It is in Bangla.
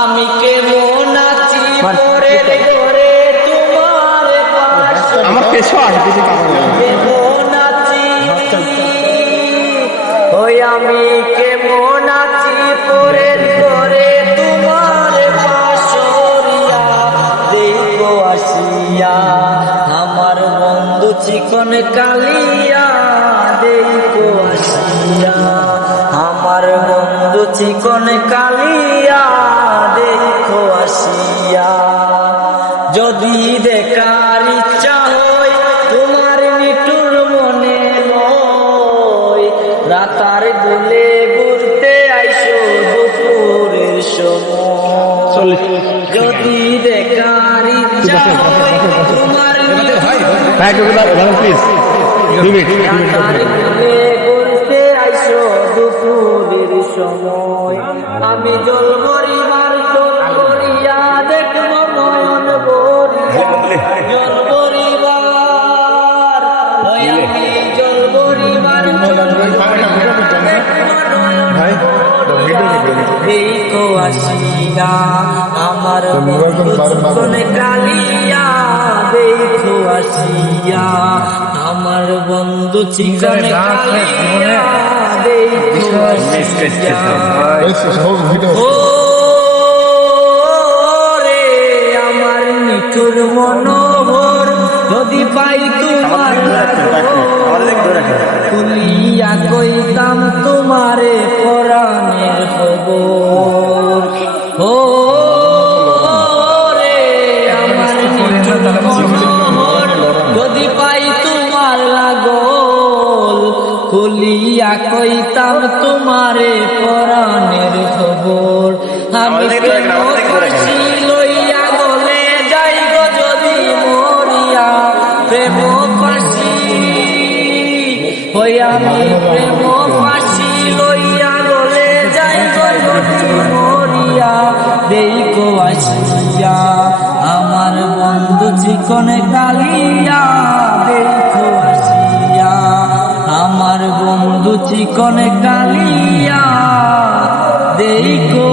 আমি কেমন আছি পরে করে তোমার পাশে? আমার পেছো আসে কিছু কেমন আছি? ওই আমি কেমন আছি পরে তোমার পাশরিয়া দেখো আসিয়া আমার বন্ধু চিকন কালিয়া। কালিয়া দেখো আসিয়া যদি দেখার ইচ্ছা হয় তোমার নিটুর মনে রাতার গুলে ঘুরতে আইসো দুপুরের সময় যদি দেখার ইচ্ছা হয় তোমার হ্যাঁ প্লিজ আমি জল মরিবার জল করিয়া দেখব নয়ন ভরিয়া জল পরিবার আমি জল আসিয়া আমার বন্ধু কালিয়া দেখো আসিয়া আমার বন্ধু চিকন কালিয়া। দেখো আসিয়া ও রে আমার নিঠুর মনোহর যদি পাই তোমার খুলিয়া কইতাম তোমারে পরাণের খবর। আমি প্রেম ফাঁসি লইয়া গলে যাই গো যদি মরিয়া। প্রেম ফাঁসি হই আমি প্রেম ফাঁসি লইয়া গলে যাই গো যদি মরিয়া। দেখো আসিয়া আমার বন্ধু চিকন কালিয়া দেখো চিকন কালিয়া দেখো